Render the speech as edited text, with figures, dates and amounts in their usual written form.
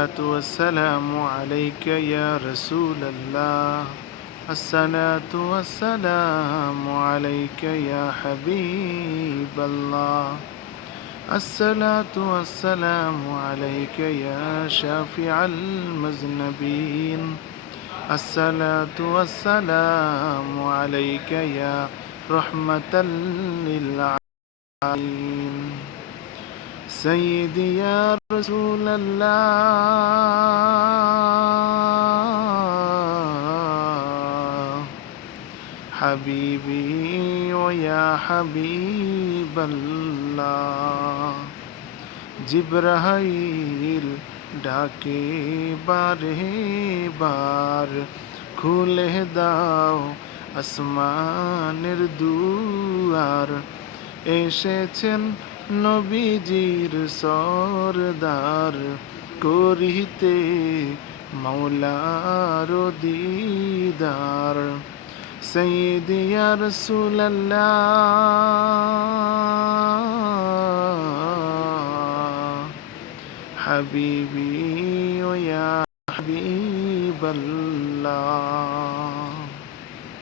الصلاة والسلام عليك يا رسول الله الصلاة والسلام عليك يا حبيب الله الصلاة والسلام عليك يا شافع المذنبين الصلاة والسلام عليك يا رحمة للعالمين سيدي يا رسول الله حبيبي ويا حبيب الله জিবরাইল ডাকে বারে বার খুলে দাও আসমানের দুয়ার এসেছেন নবীজির সরদার করিতে মাওলার দিদার সাইয়্যিদি ইয়া রাসূলাল্লাহ হাবিবি ওয়া ইয়া হাবিবাল্লাহ